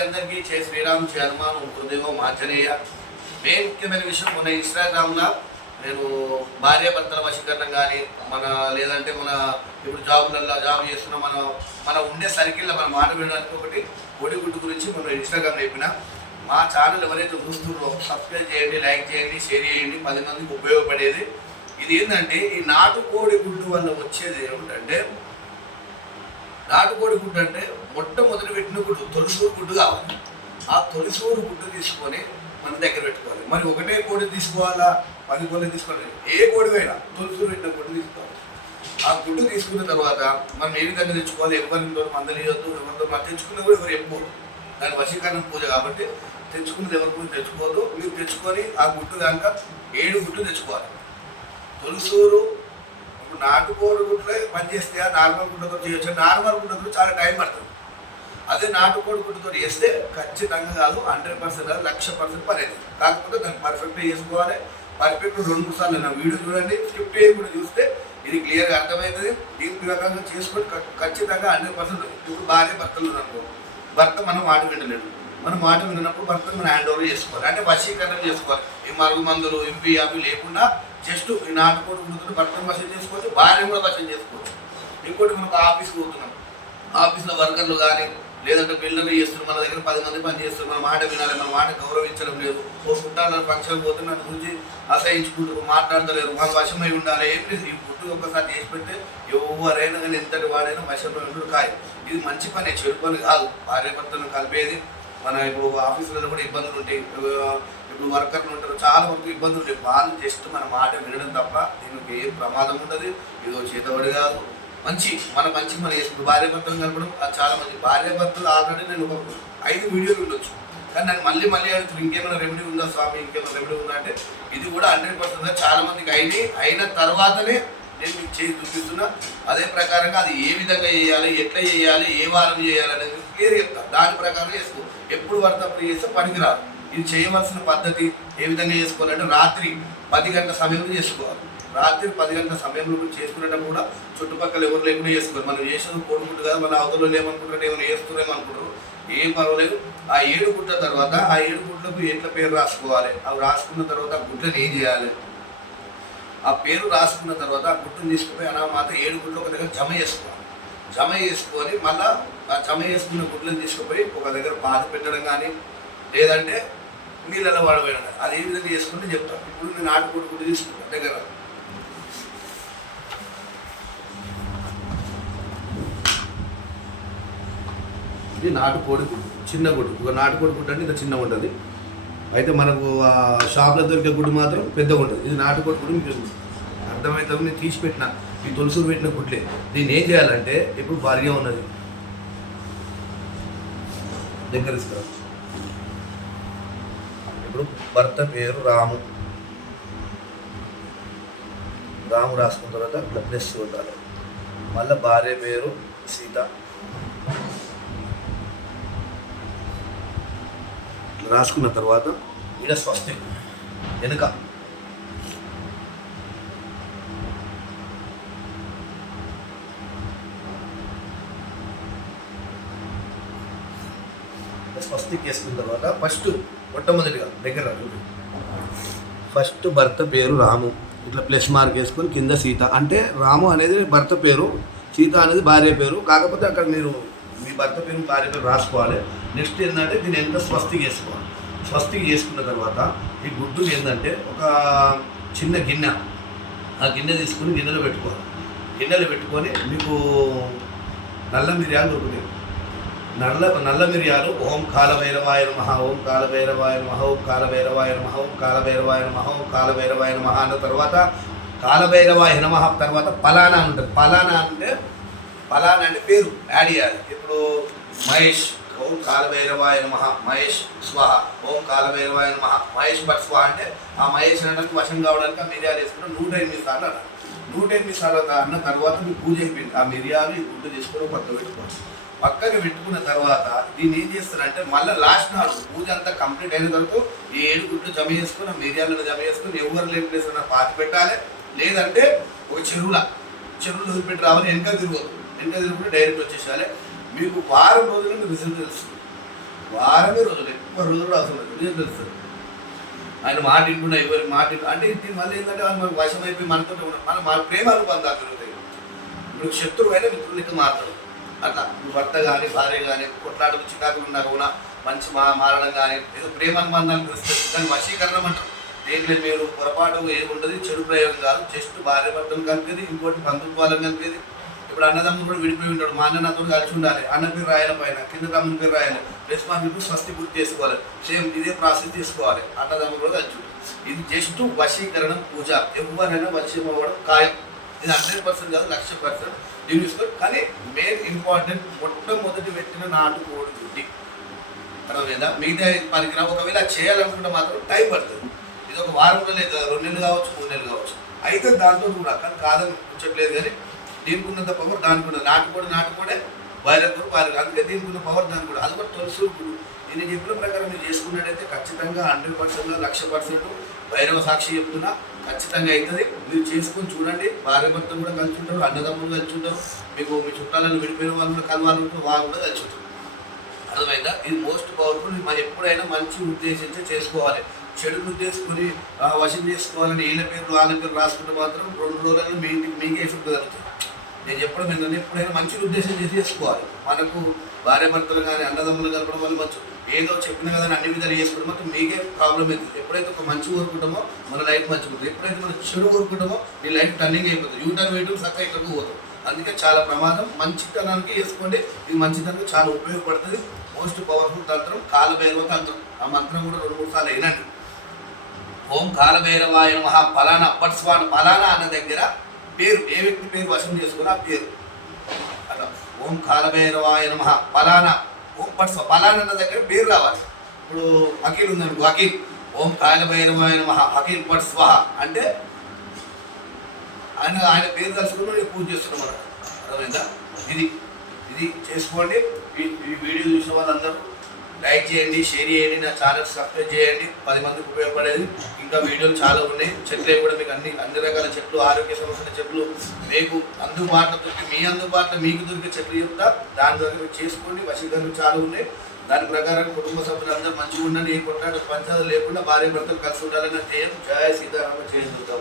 అందరికీ జై శ్రీరామ్, జై హనుమాన్, గురుదేవం ఆంజనేయ. మెయిన్ ముఖ్యమైన విషయం, మొన్న ఇన్స్టాగ్రామ్లో నేను భార్యాభర్తల వశీకరణం కానీ లేదంటే మన ఇప్పుడు జాబ్ చేస్తున్న మన ఉండే సర్కిల్లో మన మాట వినడానికి ఒకటి కోడిగుడ్డు గురించి మనం ఇన్స్టాగ్రామ్లో చెప్పిన. మా ఛానల్ ఎవరైతే చూస్తున్నారో సబ్స్క్రైబ్ చేయండి, లైక్ చేయండి, షేర్ చేయండి, 10 మందికి ఉపయోగపడేది. ఇది ఏంటంటే ఈ నాటుకోడి గుడ్డు వల్ల వచ్చేది ఏమిటంటే, నాటుకోడి గుడ్డు అంటే మొట్టమొదటి పెట్టిన గుడ్డు తొలిసూరు గుడ్డు కావాలి. ఆ తొలిసూరు గుడ్డు తీసుకొని మన దగ్గర పెట్టుకోవాలి. మరి ఒకటే కోడి తీసుకోవాలా, 10 కోళ్ళు తీసుకోవాలి, ఏ కోడి అయినా తొలిసూరు పెట్టిన గుడ్డు తీసుకోవాలి. ఆ గుడ్డు తీసుకున్న తర్వాత మనం ఏ విధంగా తెచ్చుకోవాలి, ఎవరితో మందలియొద్దు, ఎవరితో తెచ్చుకున్న కూడా ఎవరు ఎప్పుడు దాని వశీకరణ పూజ కాబట్టి తెచ్చుకున్నది ఎవరి గురించి తెచ్చుకోవద్దు. మీరు తెచ్చుకొని ఆ గుడ్డు కనుక 7 గుడ్లు తెచ్చుకోవాలి. తొలిసూరు ఇప్పుడు నాటుకోడి గుడ్లే పనిచేస్తే నార్మల్ గుడ్డతో చేయొచ్చు. నార్మల్ గుడ్డతో చాలా టైం పడుతుంది. అదే నాటుకోడి గుడ్డతో చేస్తే ఖచ్చితంగా కాదు, 100% కాదు, 1,00,000% పని అవుతుంది. కాకపోతే దాన్ని పర్ఫెక్ట్గా చేసుకోవాలి. పర్ఫెక్ట్ 2-3 సార్లు నా వీడియో చూడండి, స్కిప్ చేయకుండా చూస్తే ఇది క్లియర్గా అర్థమవుతుంది. దీని ప్రకారంగా చేసుకొని ఖచ్చితంగా 100%. ఇప్పుడు భార్య భర్తలు అనుకో, భర్త మనం మాట వినలేడు. మనం మాట విన్నప్పుడు భర్తను మనం హ్యాండ్ ఓవర్ చేసుకోవాలి, అంటే వశీకరణం చేసుకోవాలి. ఈ మరుగు మందులు ఇవి అవి లేకుండా జస్ట్ ఈ నాటుకోడి గుడ్డుతో భర్తను వశం చేసుకోవచ్చు, భార్యను కూడా వశం చేసుకోవచ్చు. ఇంకోటి మనకు ఆఫీస్కి పోతున్నాం, ఆఫీస్లో వర్కర్లు కానీ లేదంటే పిల్లలు చేస్తున్నారు, మన దగ్గర 10 మంది పని చేస్తున్నారు, మన మాట వినాలి, మన మాట గౌరవించడం లేదు. ఓ చుట్టాల ఫంక్షన్ పోతే నా గురించి అసహించుకుంటూ మాట్లాడతలేరు, మాకు వశమై ఉండాలి. ఏం లేదు, ఈ గుడ్డు ఒకసారి చేసి పెడితే ఎవరైనా కానీ ఎంతటి వాడైనా వశంలో ఉండడు. కాదు, ఇది మంచి పని, చెడు పని కాదు. భార్య భర్తలను కలిపేది. మన ఇప్పుడు ఆఫీసులలో కూడా ఇబ్బందులు ఉంటాయి, ఇప్పుడు వర్కర్లు ఉంటారు, చాలా వరకు ఇబ్బందులు ఉంటాయి. వాళ్ళు జస్ట్ మన మాట వినడం తప్ప దీనికి ఏం ప్రమాదం ఉండదు. ఇదో చేతబడి కాదు, మంచి మన చేసుకుంటాం. భార్య భర్తలు కలపడం అది చాలా మంచి. భార్య భర్తలు ఆల్రెడీ నేను ఒక 5 వీడియోలు ఉండొచ్చు, కానీ నాకు మళ్ళీ అడుగుతారు ఇంకేమైనా రెమెడీ ఉందా స్వామి, ఇంకేమైనా రెమెడీ ఉందా అంటే ఇది కూడా 100% చాలా మందికి అయిన తర్వాతనే నేను మీకు చేసి చూపిస్తున్నా. అదే ప్రకారంగా అది ఏ విధంగా చేయాలి, ఎట్లా చేయాలి, ఏ వారం చేయాలి అనేది క్లియర్ చెప్తాను. దాని ప్రకారం చేసుకో. ఎప్పుడు పడితే అప్పుడు చేస్తే పనికిరాదు. ఇది చేయవలసిన పద్ధతి ఏ విధంగా చేసుకోవాలంటే రాత్రి 10 గంటల సమయంలో చేసుకోవాలి. రాత్రి 10 గంటల సమయంలో చేసుకునేటప్పుడు కూడా చుట్టుపక్కల ఎవరు లేకుండా చేసుకోవాలి. మనం చేసేది కోడుకుంటు కదా, మన అవతలలో ఏమనుకుంటారు, ఏమైనా చేస్తున్నారేమనుకుంటారు, ఏం పర్వాలేదు. ఆ 7 గుడ్ల తర్వాత ఆ 7 గుడ్లకు ఎట్ల పేరు రాసుకోవాలి, అవి రాసుకున్న తర్వాత ఆ గుడ్లను ఏం చేయాలి, ఆ పేరు రాసుకున్న తర్వాత ఆ గుడ్డును తీసుకుపోయి అనామాత 7 గుడ్లు ఒక దగ్గర జమ చేసుకోవాలి. జమ చేసుకొని మళ్ళీ ఆ జమ చేసుకున్న గుడ్లను తీసుకుపోయి ఒక దగ్గర పాత పెట్టడం కానీ లేదంటే నీళ్ళలో వాడవేయడం కానీ అది ఏ విధంగా చేసుకుంటే చెప్తాను. ఇప్పుడు నేను నాటుకోడి గుడ్డు తీసుకుంటాను దగ్గర. ఇది నాటుకోడి గుడ్డు, చిన్న గుడ్డు. ఒక నాటుకోడి గుడ్డు అంటే ఇంత చిన్నగా ఉంటుంది. అయితే మనకు ఆ షాప్లో దొరికే గుడ్డు మాత్రం పెద్దగా ఉంటుంది. ఇది నాటుకోడి గుడ్డు మీకు అర్థమవుతుంది. నేను తీసి పెట్టిన ఈ తొలుసూరు పెట్టిన గుడ్లే. దీన్ని ఏం చేయాలంటే, ఇప్పుడు భార్య ఉన్నది దగ్గర ఇస్తారు. ఇప్పుడు భర్త పేరు రాము రాసుకున్న తర్వాత ప్లస్ ఉండాలి. మళ్ళీ భార్య పేరు సీత రాసుకున్న తర్వాత ఈడ స్వస్తి వెనుక స్వస్తికి వేసుకున్న తర్వాత మొట్టమొదటిగా దగ్గర ఫస్ట్ భర్త పేరు రాము, ఇట్లా ప్లస్ మార్క్ వేసుకొని కింద సీత. అంటే రాము అనేది భర్త పేరు, సీత అనేది భార్య పేరు. కాకపోతే అక్కడ మీరు మీ భర్త పేరు భార్య పేరు రాసుకోవాలి. నెక్స్ట్ ఏంటంటే దీన్ని ఎంత స్వస్తికి వేసుకోవాలి. స్వస్తికి చేసుకున్న తర్వాత ఈ గుడ్డు ఏంటంటే ఒక చిన్న గిన్నె, ఆ గిన్నె తీసుకుని గిన్నెలో పెట్టుకోవాలి. గిన్నెలో పెట్టుకొని మీకు నల్ల మిరియాలు దొరుకుతాయి. నల్ల మిరియాలు ఓం కాలభైరవాయ నమః, ఓం కాలభైరవాయ నమః, ఓం కాలభైరవాయ నమః, ఓం కాలభైరవాయ నమః, ఓం కాలభైరవాయ నమః అన్న తర్వాత కాలభైరవాయ నమః తర్వాత పలానా ఉంటుంది. పలానా అంటే పేరు యాడ్ చేయాలి. ఇప్పుడు మహేష్, ఓం కాలభైరవాయ నమః మహేష్ స్వాహ, ఓం కాలభైరవాయ నమః మహేష్ భట్ స్వాహ అంటే ఆ మహేష్ అనడానికి వశం కావడానికి ఆ మిరియాలు వేసుకుంటే 108 సార్లు అన్నారు. 108 సార్లు అన్న తర్వాత మీరు పూజ అయిపోయింది. ఆ మిరియాలు ఈ గుడ్డు తీసుకొని పక్కన పెట్టుకోవాలి. పక్కకి పెట్టుకున్న తర్వాత దీన్ని ఏం చేస్తారంటే మళ్ళీ లాస్ట్ నాడు పూజ అంతా కంప్లీట్ అయిన తర్వాత ఈ 7 గుడ్లు జమ చేసుకుని ఆ మిరియాలను జమ చేసుకుని ఎవరు లేని ప్లేస్ పాతి పెట్టాలి. లేదంటే ఒక చెరువులో వదిలిపెట్టి రావాలి. వెనక తిరుగుతుంది డైరెక్ట్ వచ్చేసాలి. మీకు వారం రోజులు రిజల్ట్ తెలుస్తుంది. వారమే రోజులు, ఎక్కువ రోజులు కూడా అవసరం లేదు, ఉదయం తెలుస్తుంది. ఆయన మాట వింటున్నా, ఎవరి మాట అంటే ఇది మళ్ళీ ఏంటంటే వాళ్ళు మనకు వశం అయిపోయి మనతో మన ప్రేమ అనుబంధాలు పెరుగుతాయి. ఇప్పుడు శత్రువు అయినా మిత్రులకి మారతాడు. అట్లా భర్త కానీ భార్య కానీ కొట్లాటకు చికాకులు ఉన్నా కూడా మంచి మారడం కానీ ఏదో ప్రేమ అనుబంధాలు పెరుగుతాయి. దాన్ని వశీకరణం అంటారు. దేంట్లో మీరు పొరపాటు ఏమి ఉండదు, చెడు ప్రయోగం కాదు. జస్ట్ భార్య భర్తలు కలిపేది, ఇంకోటి బంధుత్వాలను కలిపేది. ఇప్పుడు అన్నదమ్ములు కూడా విడిపోయి ఉంటాడు, మా అన్న నాతో కలిసి ఉండాలి, అన్న పేరు రాయాలి, పైన కింద తమ్ముని పేరు రాయాలి, రెస్పాన్సిబిలిటీ స్వస్తి గుర్తు చేసుకోవాలి, సేమ్ ఇదే ప్రాసెస్ తీసుకోవాలి. అన్నదమ్ములు కూడా కలిసి ఉంటుంది. ఇది జస్ట్ వశీకరణం పూజ. ఎవరైనా వశం అవ్వడం ఖాయం. ఇది 100% కాదు, 1,00,000% దీన్ని తీసుకోవాలి. కానీ మెయిన్ ఇంపార్టెంట్ మొట్టమొదటి పెట్టిన నాటుకోడి గుడ్డి అర్థమైందా? మిగతా పరికరం ఒకవేళ చేయాలనుకుంటే మాత్రం టైం పడుతుంది. ఇది ఒక వారంలో లేదు, 2 నెలలు కావచ్చు, 3 నెలలు కావచ్చు. అయితే దాంతో కూడా కానీ కాదని ఉంచట్లేదు. కానీ దీనికి ఉన్నంత పవర్ దానికి కూడా నాటుకోడే బాయిలర్ కూడా బాయిలర్. అందుకే దీనికి ఉన్న పవర్ దానికి కూడా. అది కూడా తులసూరు గుడు. నేను చెప్పిన ప్రకారం మీరు చేసుకున్నట్టయితే ఖచ్చితంగా 100%, 1,00,000% భైరవ సాక్షి చెప్తున్నా ఖచ్చితంగా అవుతుంది. మీరు చేసుకొని చూడండి. భార్య భర్తలు కూడా కలిసి ఉంటారు, అన్నదమ్ములు కలిసి ఉంటారు, మీకు మీ చుట్టాలను విడిపోయిన వాళ్ళు కూడా కలవాలనుకుంటే వారు కూడా కలిసి ఉంటారు. అర్థమైందా? ఇది మోస్ట్ పవర్ఫుల్. మనం ఎప్పుడైనా మంచి ఉద్దేశించి చేసుకోవాలి. చెడు ఉద్దేశించుకొని వశం చేసుకోవాలని వీళ్ళ పేరు వాళ్ళ పేరు రాసుకుంటే మాత్రం 2 రోజులలో మీ ఇంటికి మీకే ఎఫెక్ట్ జరుగుతుంది. నేను చెప్పడం ఏంటంటే ఎప్పుడైనా మంచి ఉద్దేశం చేసి చేసుకోవాలి. మనకు భార్య భర్తలు కానీ అన్నదమ్ములు కలపడం వల్ల మంచి ఏదో చెప్పిన కదా అన్ని విధాలు చేసుకోవడం మాత్రం మీకే ప్రాబ్లం అవుతుంది. ఎప్పుడైతే ఒక మంచి కోరుకుంటామో మన లైఫ్ మంచిగా ఉంటుంది. ఎప్పుడైతే మనం చెడు కోరుకుంటామో నీ లైఫ్ టర్నింగ్ అయిపోతుంది. యూటర్న్ వేయటం చక్కగా ఇక్కడికి పోతాం. అందుకే చాలా ప్రమాదం. మంచితనానికి వేసుకోండి. ఇది మంచితనానికి చాలా ఉపయోగపడుతుంది. మోస్ట్ పవర్ఫుల్ తంత్రం కాలభైరవ తంత్రం. ఆ మంత్రం కూడా 2-3 సార్లు అయినట్టు. ఓం కాలభైరవాయ నమః. ఫలానా అప్పట్స్వాన్ ఫలానా అన్న దగ్గర పేరు, ఏ వ్యక్తి పేరు వశం చేసుకుని ఆ పేరు అట్లా ఓం కాలభైరవాయ నమః ఫలానా, ఓం పట్స్వ ఫలానా అన్న దగ్గర పేరు రావాలి. ఇప్పుడు అఖిల్ ఉందనుకో, అఖిల్ ఓం కాలభైరవాయ నమః అఖిల్ పట్స్వ అంటే ఆయన పేరు కలుసుకుని పూజ చేస్తున్నాం అన్నమాట. అర్థమైందా? ఇది చేసుకోండి. ఈ వీడియో చూసిన వాళ్ళందరూ లైక్ చేయండి, షేర్ చేయండి, నా ఛానల్ సబ్స్క్రైబ్ చేయండి. 10 మందికి ఉపయోగపడేది. ఇంకా వీడియోలు చాలా ఉన్నాయి. చెట్లు కూడా మీకు అన్ని రకాల చెట్లు, ఆరోగ్య సమస్యల చెట్లు మీకు అందుబాటులో దొరికి మీ అందుబాటులో మీకు దొరికే చెట్లు చెప్తా. దాని ద్వారా మీరు చేసుకోండి. వశీకరణలు చాలా ఉన్నాయి. దాని ప్రకారం కుటుంబ సభ్యులందరూ మంచిగా ఉండండి. ఏ కొట్లాట పంచాలు లేకుండా భార్య భర్తలు కలిసి ఉండాలన్న ధ్యేయం. జయ సీతారామ, జయ దుర్గా.